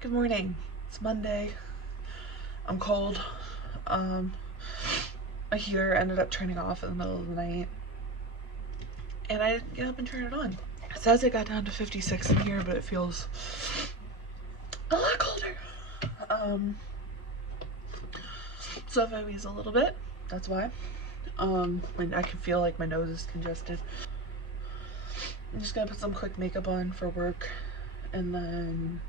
Good morning. It's Monday. I'm cold. My heater ended up turning off in the middle of the night, and I didn't get up and turn it on. It says it got down to 56 in here, but it feels a lot colder. So if I wheeze a little bit, that's why. And I can feel like my nose is congested. I'm just gonna put some quick makeup on for work, and then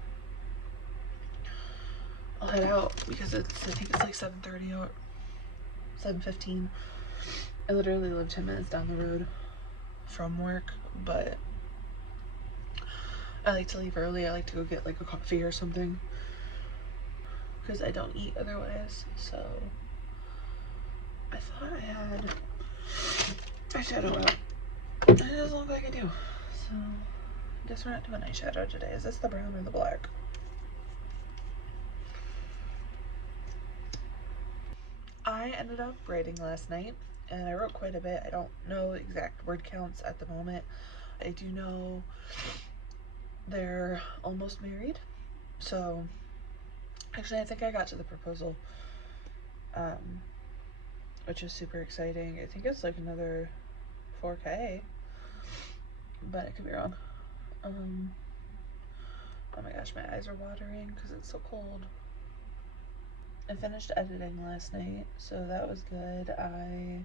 I'll head out because I think it's like 7:30 or 7:15. I literally live 10 minutes down the road from work, but I like to leave early. I like to go get like a coffee or something because I don't eat otherwise. So I thought I had eyeshadow out. It doesn't look like I do. So I guess we're not doing eyeshadow today. Is this the brown or the black? I ended up writing last night, and I wrote quite a bit. I don't know exact word counts at the moment. I do know they're almost married. So actually I think I got to the proposal, which is super exciting. I think it's like another 4K, but I could be wrong. Oh my gosh, my eyes are watering because it's so cold. I finished editing last night, so that was good. I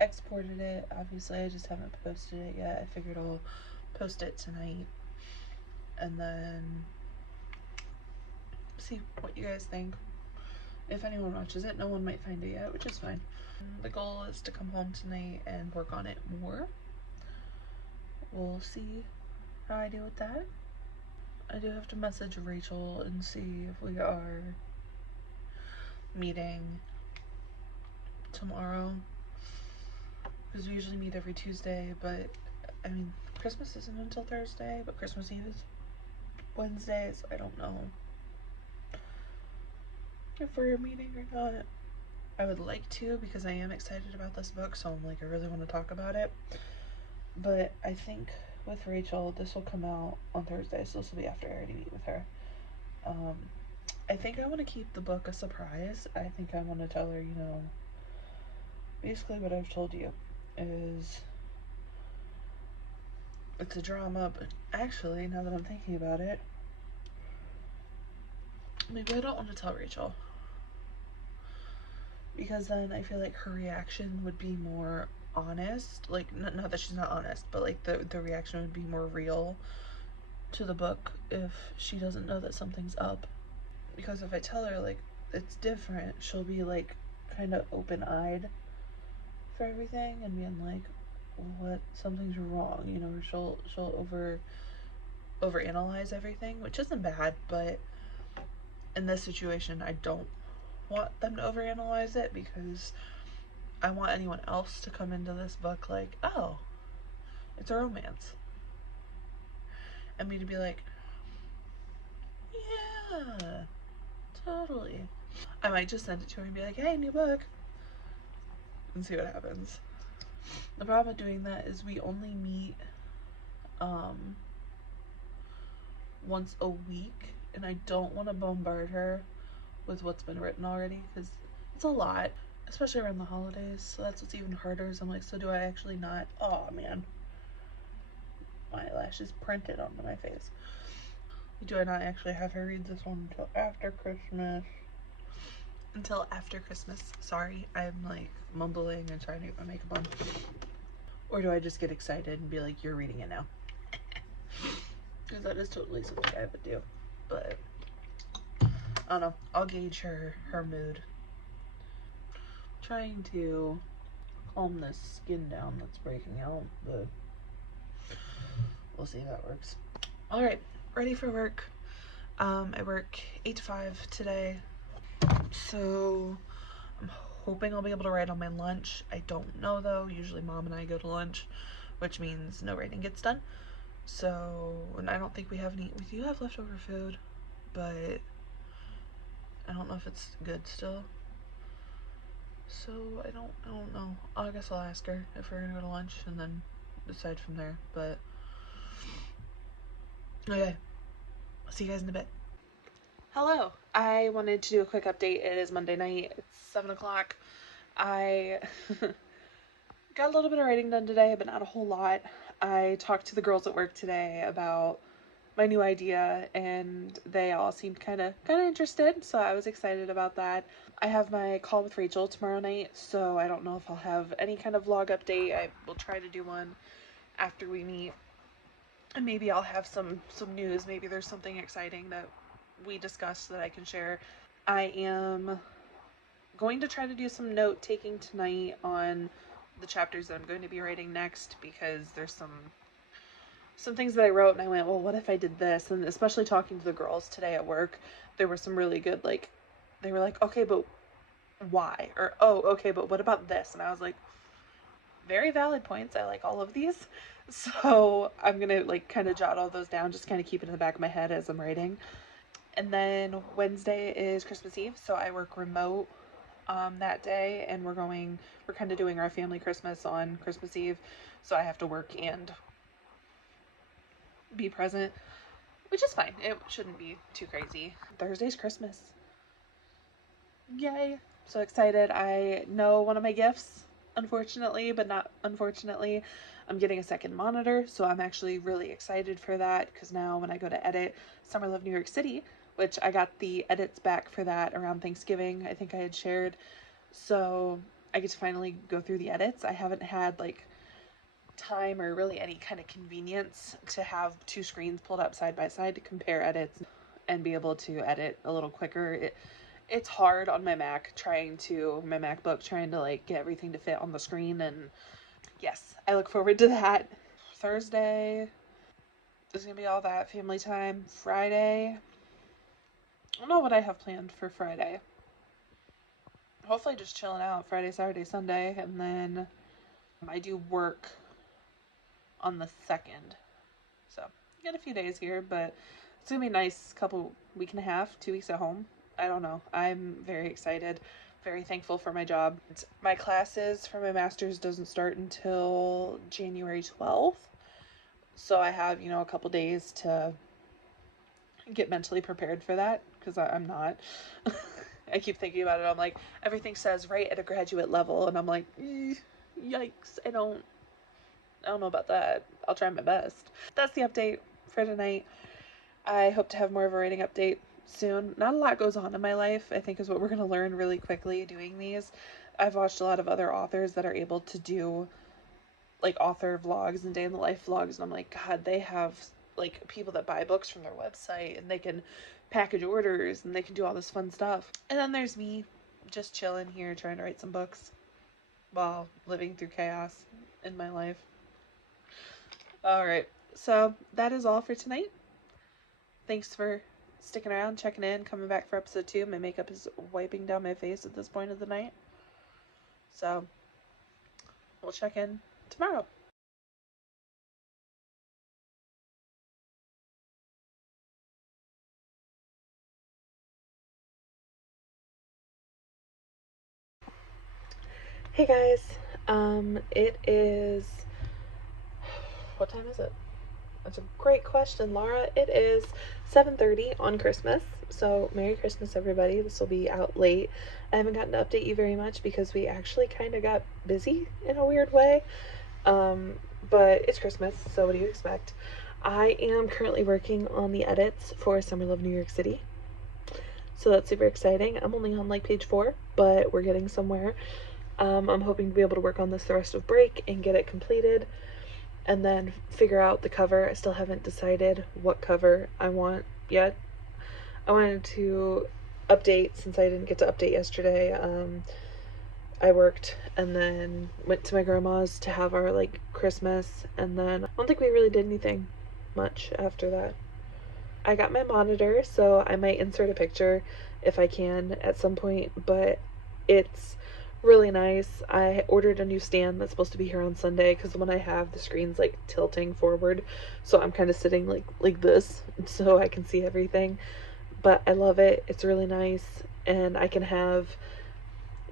exported it. Obviously, I just haven't posted it yet. I figured I'll post it tonight and then see what you guys think. If anyone watches it, no one might find it yet, which is fine. The goal is to come home tonight and work on it more. We'll see how I do with that. I do have to message Rachel and see if we are meeting tomorrow, because we usually meet every Tuesday, but I mean, Christmas isn't until Thursday, but Christmas Eve is Wednesday, so I don't know if we're meeting or not. I would like to, because I am excited about this book, so I'm like, I really want to talk about it. But I think with Rachel, this will come out on Thursday, so this will be after I already meet with her. I think I want to keep the book a surprise. I think I want to tell her, you know, basically what I've told you is it's a drama, but actually, now that I'm thinking about it, maybe I don't want to tell Rachel, because then I feel like her reaction would be more honest. Like, not that she's not honest, but like the reaction would be more real to the book if she doesn't know that something's up. Because if I tell her like it's different, she'll be like kind of open-eyed for everything and being like, what, something's wrong, you know, or she'll overanalyze everything, which isn't bad, but in this situation I don't want them to overanalyze it, because I want anyone else to come into this book like, oh, it's a romance, and me to be like, yeah, totally. I might just send it to her and be like, hey, new book, and see what happens. The problem with doing that is we only meet once a week, and I don't want to bombard her with what's been written already, because it's a lot, especially around the holidays. So that's what's even harder, is I'm like, so do I actually not, oh man, my eyelashes printed onto my face. Do I not actually have her read this one until after Christmas? Until after Christmas. Sorry, I'm like mumbling and trying to get my makeup on. Or do I just get excited and be like, you're reading it now? Because that is totally something I would do. But I don't know. I'll gauge her mood. I'm trying to calm this skin down that's breaking out, but we'll see if that works. Alright, ready for work. I work 8 to 5 today, so I'm hoping I'll be able to write on my lunch. I don't know though. Usually Mom and I go to lunch, which means no writing gets done. So, and I don't think we have any. We do have leftover food, but I don't know if it's good still. So I don't know. I guess I'll ask her if we're gonna go to lunch and then decide from there. But okay, I'll see you guys in a bit. Hello. I wanted to do a quick update. It is Monday night. It's 7 o'clock. I got a little bit of writing done today, but not a whole lot. I talked to the girls at work today about my new idea, and they all seemed kind of interested, so I was excited about that. I have my call with Rachel tomorrow night, so I don't know if I'll have any kind of vlog update. I will try to do one after we meet, and maybe I'll have some news. Maybe there's something exciting that we discussed that I can share. I am going to try to do some note taking tonight on the chapters that I'm going to be writing next, because there's some things that I wrote and I went, well, what if I did this? And especially talking to the girls today at work, there were some really good, like, they were like, okay, but why? Or, oh, okay, but what about this? And I was like, very valid points. I like all of these. So I'm going to like kind of jot all those down, just kind of keep it in the back of my head as I'm writing. And then Wednesday is Christmas Eve, so I work remote that day, and we're kind of doing our family Christmas on Christmas Eve, so I have to work and be present, which is fine. It shouldn't be too crazy. Thursday's Christmas. Yay. So excited. I know one of my gifts, unfortunately, but not unfortunately, I'm getting a second monitor, so I'm actually really excited for that, because now when I go to edit Summer Love New York City, which I got the edits back for that around Thanksgiving, I think I had shared, so I get to finally go through the edits. I haven't had like time or really any kind of convenience to have two screens pulled up side by side to compare edits and be able to edit a little quicker. It's hard on my MacBook trying to like get everything to fit on the screen, and yes, I look forward to that. Thursday is gonna be all that family time. Friday, I don't know what I have planned for Friday. Hopefully just chilling out Friday, Saturday, Sunday, and then I do work on the 2nd. So, got a few days here, but it's gonna be a nice week and a half, 2 weeks at home. I don't know. I'm very excited, very thankful for my job. My classes for my master's doesn't start until January 12th. So I have, a couple days to get mentally prepared for that, because I'm not. I keep thinking about it. I'm like, everything says right at a graduate level, and I'm like, yikes, I don't know about that. I'll try my best. That's the update for tonight. I hope to have more of a writing update soon. Not a lot goes on in my life, I think, is what we're going to learn really quickly doing these. I've watched a lot of other authors that are able to do like author vlogs and day in the life vlogs, and I'm like, God, they have like people that buy books from their website, and they can package orders, and they can do all this fun stuff. And then there's me just chilling here trying to write some books while living through chaos in my life. All right, so that is all for tonight. Thanks for sticking around, checking in, coming back for episode 2. My makeup is wiping down my face at this point of the night, so we'll check in tomorrow. Hey guys, it is, what time is it? That's a great question, Laura. It is 7:30 on Christmas, so Merry Christmas, everybody. This will be out late. I haven't gotten to update you very much because we actually kind of got busy in a weird way, but it's Christmas, so what do you expect? I am currently working on the edits for Summer Love New York City, so that's super exciting. I'm only on like page 4, but we're getting somewhere. I'm hoping to be able to work on this the rest of break and get it completed, and then figure out the cover. I still haven't decided what cover I want yet. I wanted to update, since I didn't get to update yesterday. I worked and then went to my grandma's to have our like Christmas, and then I don't think we really did anything much after that. I got my monitor, so I might insert a picture if I can at some point, but it's really nice. I ordered a new stand that's supposed to be here on Sunday, because the one I have, the screen's like tilting forward, so I'm kind of sitting like this so I can see everything. But I love it. It's really nice, and I can have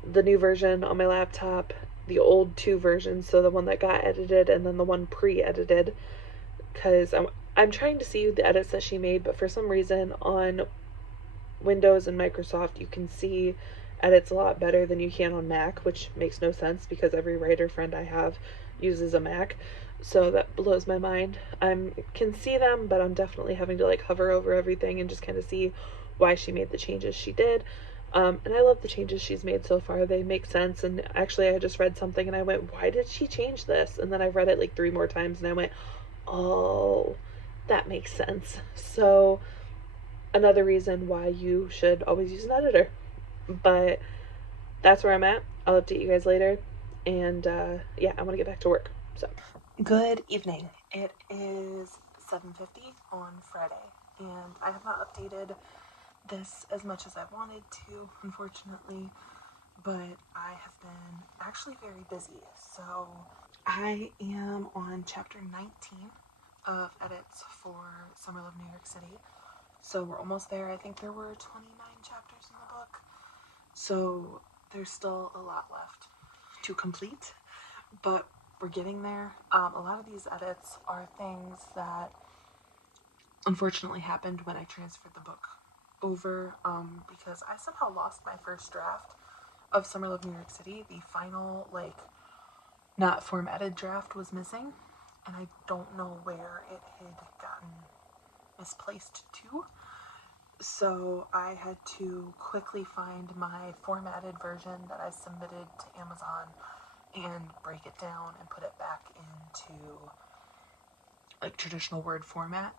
the new version on my laptop, the old 2 versions, so the one that got edited and then the one pre-edited, because I'm trying to see the edits that she made, but for some reason on Windows and Microsoft, you can see edits a lot better than you can on Mac, which makes no sense because every writer friend I have uses a Mac. So that blows my mind. I can see them, but I'm definitely having to like hover over everything and just kind of see why she made the changes she did. And I love the changes she's made so far. They make sense. And actually, I just read something and I went, why did she change this? And then I read it like 3 more times and I went, oh, that makes sense. So, another reason why you should always use an editor. But that's where I'm at. I'll update you guys later. And yeah, I want to get back to work. So, good evening. It is 7:50 on Friday, and I have not updated this as much as I wanted to, unfortunately, but I have been actually very busy. So I am on chapter 19 of edits for Summer Love New York City. So we're almost there. I think there were 29 chapters in the book. So there's still a lot left to complete, but we're getting there. A lot of these edits are things that unfortunately happened when I transferred the book over, because I somehow lost my first draft of Summer Love New York City. The final, like, not formatted draft was missing, and I don't know where it had gotten misplaced to. So I had to quickly find my formatted version that I submitted to Amazon and break it down and put it back into like traditional Word format,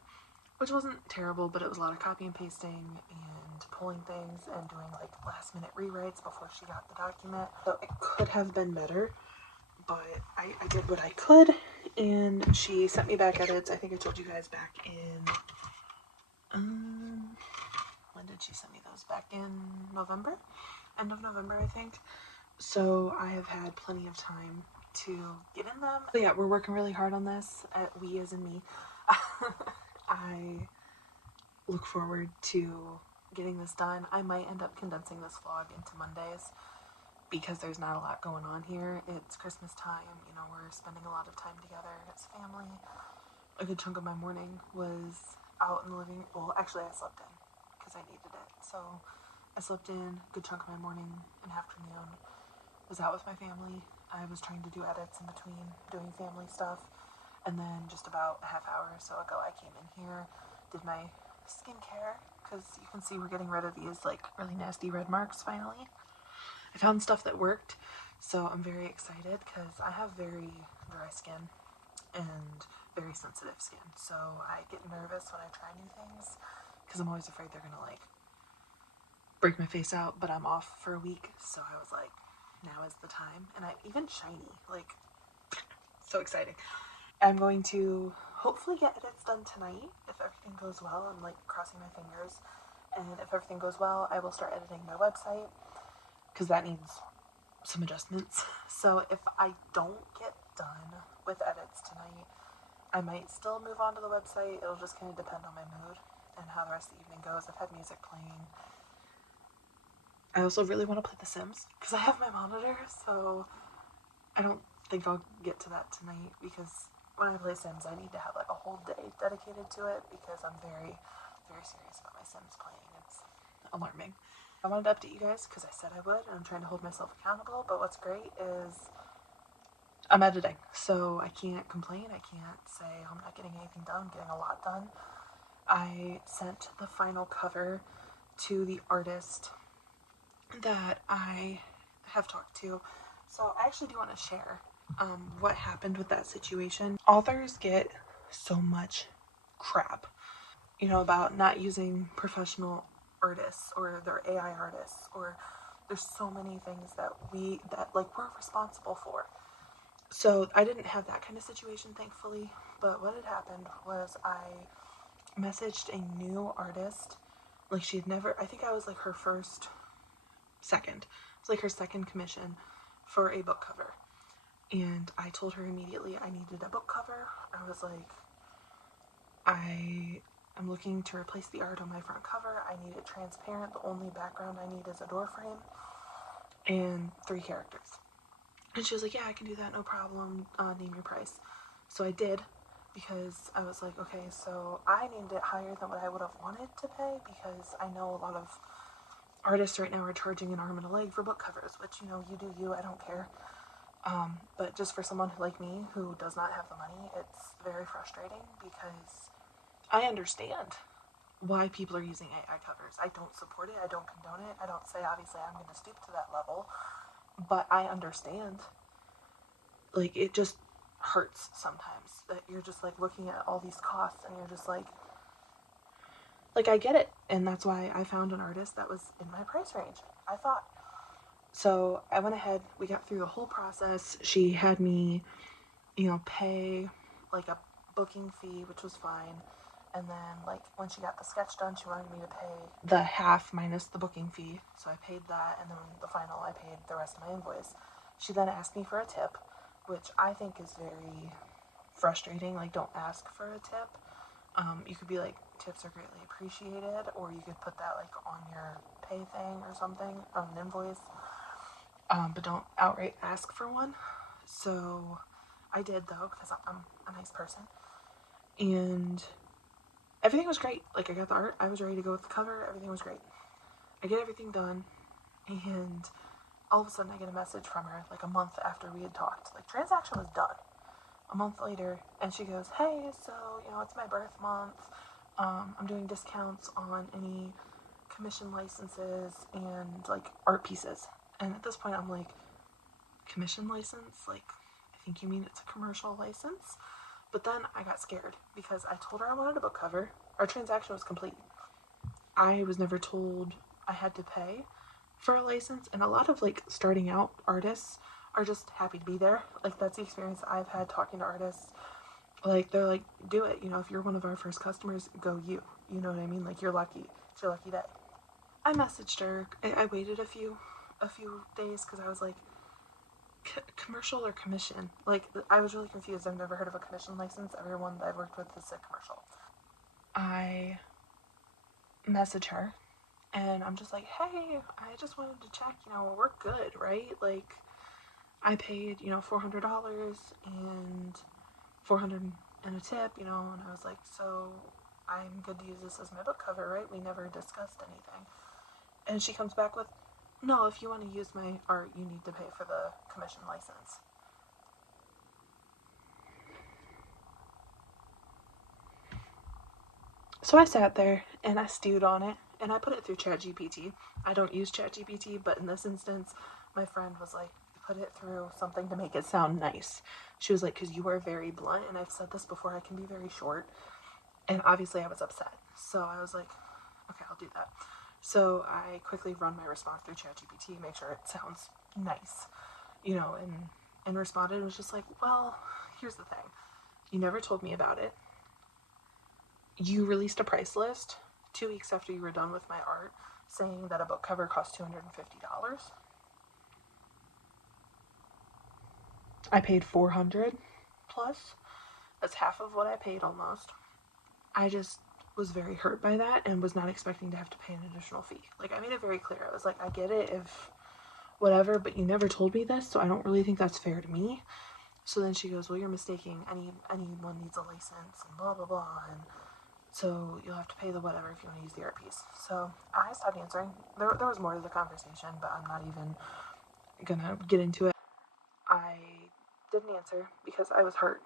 which wasn't terrible, but it was a lot of copy and pasting and pulling things and doing like last minute rewrites before she got the document. So it could have been better, but I did what I could, and she sent me back edits. I think I told you guys back in when did she send me those? Back in November? End of November, I think. So I have had plenty of time to get in them. So yeah, we're working really hard on this. We as in me. I look forward to getting this done. I might end up condensing this vlog into Mondays because there's not a lot going on here. It's Christmas time, you know, we're spending a lot of time together as family. A good chunk of my morning was out in the living, well, actually I slept in because I needed it. So I slept in a good chunk of my morning and afternoon, was out with my family. I was trying to do edits in between doing family stuff. And then just about a half hour or so ago, I came in here, did my skincare, because you can see we're getting rid of these like really nasty red marks finally. I found stuff that worked, so I'm very excited because I have very dry skin and very sensitive skin. So I get nervous when I try new things because I'm always afraid they're gonna like break my face out, but I'm off for a week, so I was like, now is the time. And I even shiny, like, so exciting. I'm going to hopefully get edits done tonight if everything goes well. I'm like crossing my fingers, and if everything goes well, I will start editing my website because that needs some adjustments. So if I don't get done with edits tonight, I might still move on to the website. It'll just kind of depend on my mood and how the rest of the evening goes. I've had music playing. I also really want to play The Sims because I have my monitor, so I don't think I'll get to that tonight because when I play Sims, I need to have like a whole day dedicated to it because I'm very, very serious about my Sims playing. It's alarming. I wanted to update you guys because I said I would, and I'm trying to hold myself accountable, but what's great is I'm editing, so I can't complain. I can't say I'm not getting anything done. I'm getting a lot done. I sent the final cover to the artist that I have talked to. So I actually do want to share what happened with that situation. Authors get so much crap, you know, about not using professional artists or their AI artists, or there's so many things that we're responsible for. So I didn't have that kind of situation, thankfully, but what had happened was I messaged a new artist. Like, she had never, I think I was like her second. It was like her second commission for a book cover. And I told her immediately I needed a book cover. I was like, I'm looking to replace the art on my front cover. I need it transparent. The only background I need is a door frame and 3 characters. And she was like, yeah, I can do that, no problem. Name your price. So I did, because I was like, okay, so I named it higher than what I would have wanted to pay because I know a lot of artists right now are charging an arm and a leg for book covers, which, you know, you do you, I don't care. But just for someone like me who does not have the money, it's very frustrating because I understand why people are using AI covers. I don't support it, I don't condone it, I don't say obviously I'm going to stoop to that level, but I understand. Like, it just hurts sometimes that you're just like looking at all these costs and you're just like I get it. And that's why I found an artist that was in my price range, I thought. So I went ahead, we got through the whole process. She had me, you know, pay like a booking fee, which was fine. And then, like, when she got the sketch done, she wanted me to pay the half minus the booking fee. So I paid that, and then the final, I paid the rest of my invoice. She then asked me for a tip, which I think is very frustrating. Like, don't ask for a tip. You could be like, tips are greatly appreciated, or you could put that, like, on your pay thing or something, on an invoice. But don't outright ask for one. So I did, though, because I'm a nice person. And everything was great. Like, I got the art, I was ready to go with the cover, everything was great. I get everything done, and all of a sudden I get a message from her, like a month after we had talked. Like, transaction was done. A month later, and she goes, hey, so, you know, it's my birth month. I'm doing discounts on any commission licenses and, like, art pieces. And at this point, I'm like, commission license? Like, I think you mean it's a commercial license? But then I got scared because I told her I wanted a book cover. Our transaction was complete. I was never told I had to pay for a license, and a lot of, like, starting out artists are just happy to be there. Like, that's the experience I've had talking to artists. Like, they're like, do it, you know, if you're one of our first customers, go you. You know what I mean? Like, you're lucky. It's your lucky day. I messaged her. I waited a few days because I was like, commercial or commission? Like, I was really confused. I've never heard of a commission license. Everyone that I've worked with has said commercial. I message her and I'm just like, hey, I just wanted to check, you know, we're good, right? Like, I paid, you know, $400 and $400 and a tip, you know, and I was like, so I'm good to use this as my book cover, right? We never discussed anything. And she comes back with, no, if you want to use my art, you need to pay for the commission license. So I sat there and I stewed on it and I put it through ChatGPT. I don't use ChatGPT, but in this instance, my friend was like, put it through something to make it sound nice. She was like, because you are very blunt, and I've said this before, I can be very short. And obviously, I was upset. So I was like, okay, I'll do that. So I quickly run my response through ChatGPT, make sure it sounds nice, you know, and responded and was just like, well, here's the thing. You never told me about it. You released a price list 2 weeks after you were done with my art saying that a book cover cost $250. I paid $400 plus. That's half of what I paid almost. I just was very hurt by that and was not expecting to have to pay an additional fee. Like, I made it very clear. I was like, I get it if whatever, but you never told me this, so I don't really think that's fair to me. So then she goes, well, you're mistaking. Anyone needs a license and blah, blah, blah. And so you'll have to pay the whatever if you want to use the art piece. So I stopped answering. There was more to the conversation, but I'm not even gonna get into it. I didn't answer because I was hurt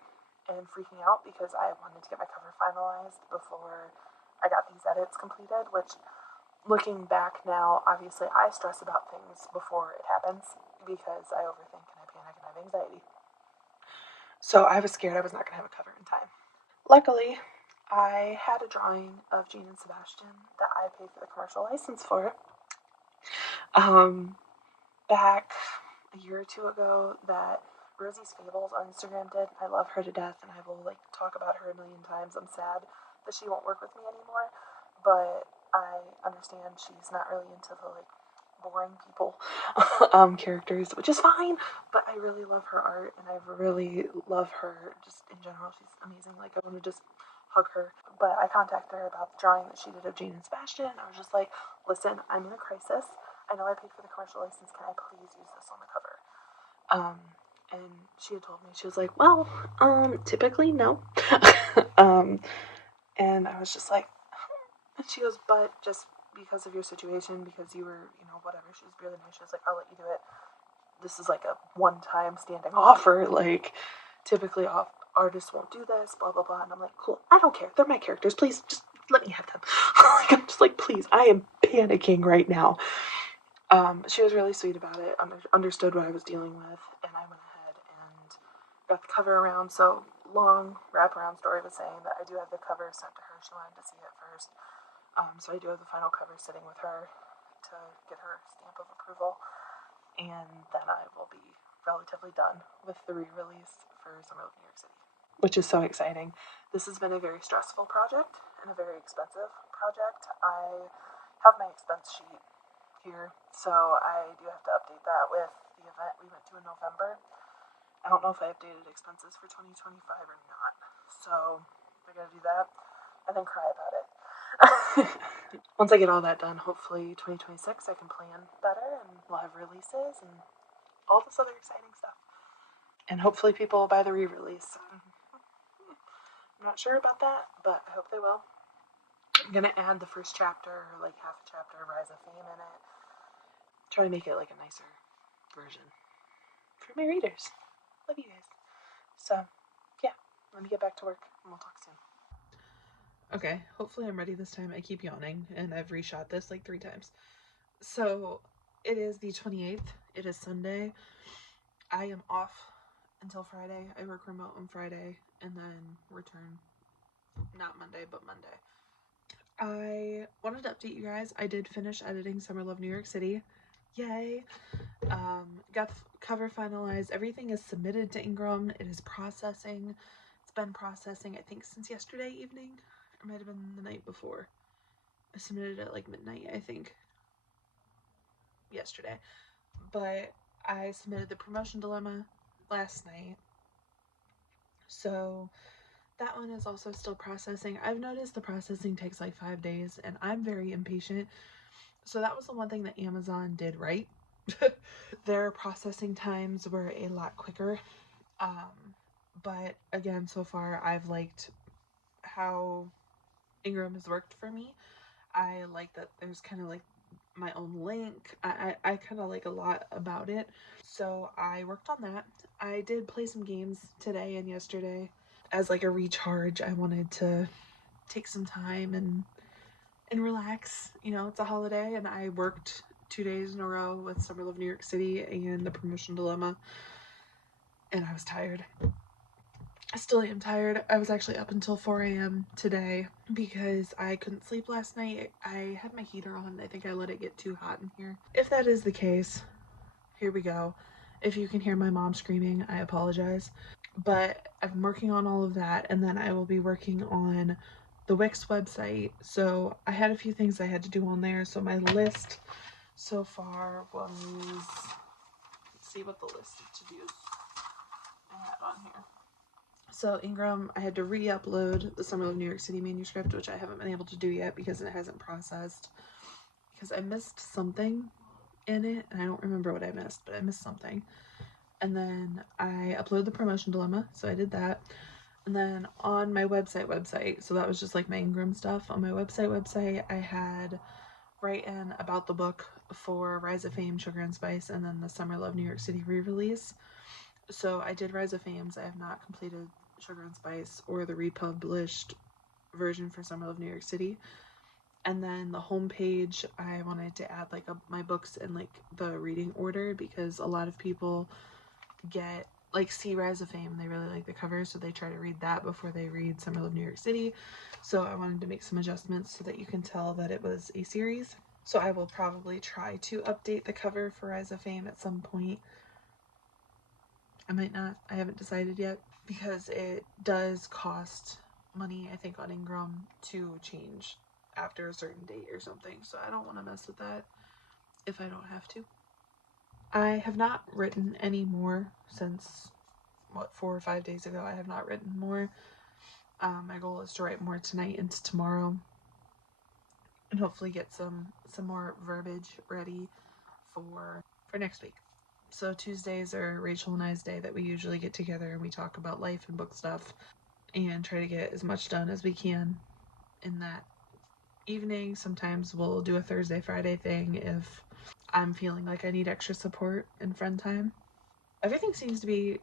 and freaking out because I wanted to get my cover finalized before I got these edits completed, which, looking back now, obviously I stress about things before it happens because I overthink and I panic and I have anxiety. So I was scared I was not going to have a cover in time. Luckily, I had a drawing of Jane and Sebastian that I paid for the commercial license for. Back a year or two ago that Rosie's Fables on Instagram did. I love her to death and I will, like, talk about her a million times. I'm sad that she won't work with me anymore, but I understand she's not really into the, like, boring people characters, which is fine, but I really love her art and I really love her just in general. She's amazing. Like, I want to just hug her. But I contacted her about the drawing that she did of Jane and Sebastian. I was just like, listen, I'm in a crisis. I know I paid for the commercial license. Can I please use this on the cover? And she had told me, she was like, well, typically no. And I was just like, and she goes, but just because of your situation, because you were, whatever, she was really nice. She was like, I'll let you do it. This is like a one-time standing offer. Like, typically artists won't do this, blah, blah, blah. And I'm like, cool, I don't care. They're my characters. Please, just let me have them. I'm just like, please, I am panicking right now. She was really sweet about it, understood what I was dealing with, and I went ahead and got the cover around. So, long wraparound story was saying that I do have the cover sent to her. She wanted to see it first. So I do have the final cover sitting with her to get her stamp of approval. And then I will be relatively done with the re-release for Summer of New York City, which is so exciting. This has been a very stressful project and a very expensive project. I have my expense sheet here, so I do have to update that with the event we went to in November. I don't know if I updated expenses for 2025 or not, so I gotta do that and then cry about it. Once I get all that done, hopefully 2026 I can plan better and we'll have releases and all this other exciting stuff. And hopefully people will buy the re-release. I'm not sure about that, but I hope they will. I'm gonna add the first chapter, or like half a chapter of Rise of Fame in it. Try to make it like a nicer version for my readers. Love you guys. So, yeah, let me get back to work and we'll talk soon. Okay, hopefully I'm ready this time. I keep yawning and I've reshot this like 3 times. So, it is the 28th. It is Sunday. I am off until Friday. I work remote on Friday and then return not Monday, but Monday. I wanted to update you guys. I did finish editing Summer Love New York City. Yay! Got the cover finalized. Everything is submitted to Ingram. It is processing. It's been processing, I think, since yesterday evening. Or might have been the night before. I submitted it at like midnight, I think. Yesterday. But I submitted the promotion dilemma last night. So that one is also still processing. I've noticed the processing takes like 5 days and I'm very impatient. So that was the one thing that Amazon did right. Their processing times were a lot quicker. But again, so far I've liked how Ingram has worked for me. I like that there's kind of like my own link. I kind of like a lot about it. So I worked on that. I did play some games today and yesterday. As like a recharge, I wanted to take some time and relax. It's a holiday and I worked 2 days in a row with Summer Love New York City and the promotion dilemma. And I was tired. I still am tired. I was actually up until 4 a.m. today because I couldn't sleep last night. I had my heater on. I think I let it get too hot in here. If that is the case, here we go. If you can hear my mom screaming, I apologize. But I'm working on all of that, and then I will be working on the Wix website. So I had a few things I had to do on there. So my list so far was, let's see what the list of to-dos I had on here. So Ingram, I had to re-upload the Summer of New York City manuscript, which I haven't been able to do yet because it hasn't processed. Because I missed something in it, and I don't remember what I missed, but I missed something. And then I uploaded the promotion dilemma, so I did that. And then on my website, so that was just like my Ingram stuff. On my website, I had write in about the book for Rise of Fame, Sugar and Spice, and then the Summer Love New York City re-release. So I did Rise of Fames. I have not completed Sugar and Spice or the republished version for Summer Love New York City. And then the homepage, I wanted to add like my books in like the reading order because a lot of people see Rise of Fame, they really like the cover, so they try to read that before they read Summer Love New York City. So I wanted to make some adjustments so that you can tell that it was a series. So I will probably try to update the cover for Rise of Fame at some point. I might not. I haven't decided yet because it does cost money, I think, on Ingram to change after a certain date or something. So I don't want to mess with that if I don't have to. I have not written any more since, 4 or 5 days ago. I have not written more. My goal is to write more tonight and tomorrow and hopefully get some more verbiage ready for next week. So Tuesdays are Rachel and I's day that we usually get together and we talk about life and book stuff and try to get as much done as we can in that evening. Sometimes we'll do a Thursday, Friday thing if I'm feeling like I need extra support and friend time. Everything seems to be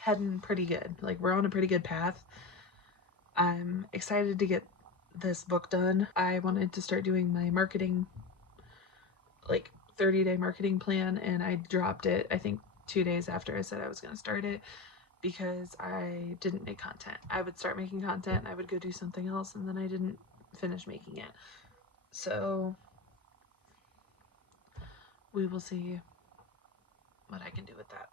heading pretty good. Like, we're on a pretty good path. I'm excited to get this book done. I wanted to start doing my marketing, like 30-day marketing plan, and I dropped it, I think 2 days after I said I was going to start it, because I didn't make content. I would start making content, I would go do something else, and then I didn't finish making it. So we will see what I can do with that.